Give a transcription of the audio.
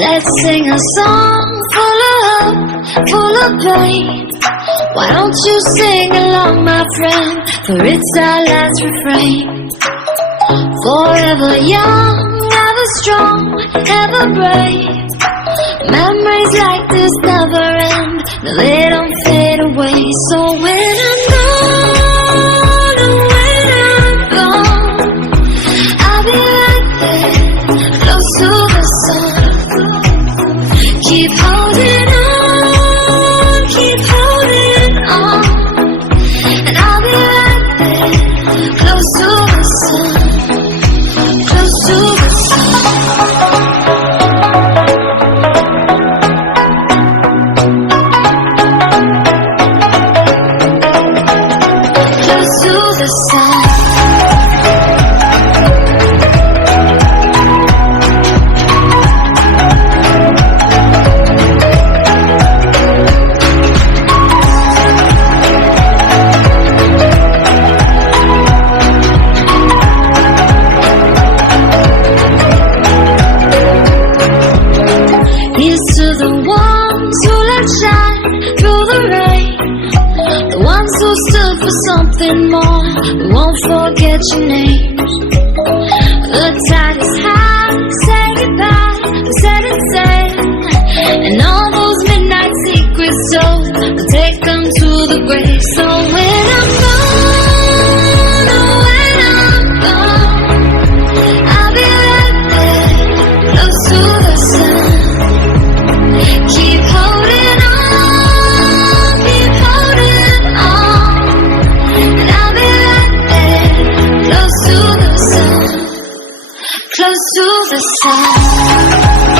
Let's sing a song full of hope, full of pain. Why don't you sing along, my friend, for it's our last refrain. Forever young, ever strong, ever brave. Memories like this never end, no, they don't fade away. So when I'm gone, and when I'm gone, I'll be right there, close to the sun. Keep holding on, keep holding on, and I'll be right there, close to the sun, close to the sun. Close to the sun. Here's to the ones who let shine through the rain, the ones who stood for something more. We won't forget your names. The tide is high, say goodbye, we set it sail, and all those midnight secrets told, we'll take them to the grave. So when I'm gone, oh when I'm gone, I'll be right there, close to the sun. Keep holding on, and I'll be right there, close to the sun, close to the sun.